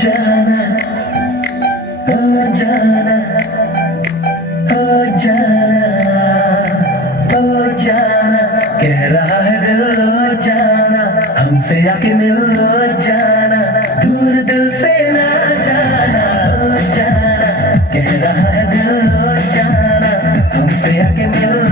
जाना ओ जाना ओ जाना ओ जाना कह रहा है दिल ओ जाना हमसे आके मिल लो जाना दूर दिल से ना जाना ओ जाना कह रहा है दिल ओ जाना हमसे आके मिल